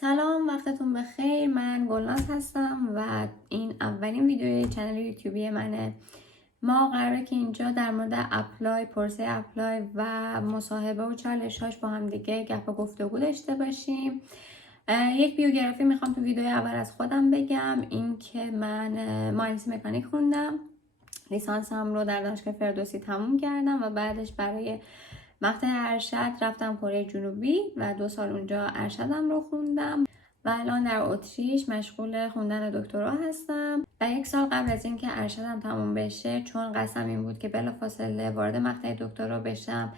سلام، وقتتون بخیر. من گلناز هستم و این اولین ویدیوی کانال یوتیوبی منه. ما قراره که اینجا در مورد اپلای، پروسه اپلای و مصاحبه و چالش‌هاش با هم دیگه گپ و گفتگو داشته باشیم. یک بیوگرافی میخوام تو ویدیو اول از خودم بگم، این که من مهندسی مکانیک خوندم، لیسانسم رو در دانشگاه فردوسی تموم کردم و بعدش برای مقطع ارشد رفتم کره جنوبی و 2 سال اونجا ارشدم رو خوندم و الان در اتریش مشغول خوندن دکترا هستم. و 1 سال قبل از اینکه ارشدم تموم بشه، چون قصدم این بود که بلافاصله وارد مقطع دکترا بشم،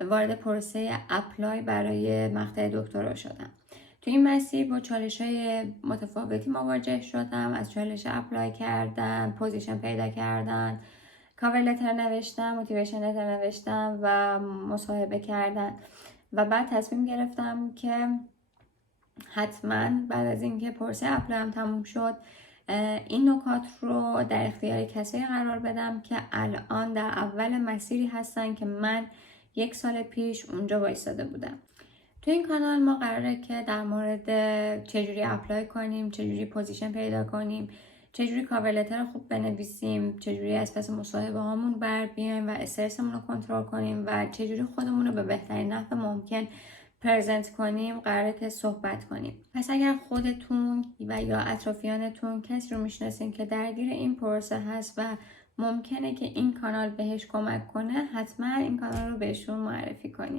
وارد پروسه اپلای برای مقطع دکترا شدم. تو این مسیر با چالش‌های متفاوتی مواجه شدم، از چالش اپلای کردن، پوزیشن پیدا کردن، کاور لتر نوشتم، موتیویشن لتر نوشتم و مصاحبه کردن و بعد تصمیم گرفتم که حتما بعد از اینکه پروسه اپلایم تموم شد این نکات رو در اختیار کسایی قرار بدم که الان در اول مسیری هستن که من 1 سال پیش اونجا وایساده بودم. تو این کانال ما قراره که در مورد چجوری اپلای کنیم، چجوری پوزیشن پیدا کنیم، چجوری کاور لتر خوب بنویسیم، چجوری از پس مصاحبه هامون بر بیایم و استرسمون رو کنترل کنیم و چجوری خودمون رو به بهترین نحو ممکن پرزنت کنیم قراره که صحبت کنیم. پس اگر خودتون و یا اطرافیانتون کسی رو میشناسین که درگیر این پروسه هست و ممکنه که این کانال بهش کمک کنه، حتما این کانال رو بهشون معرفی کنید.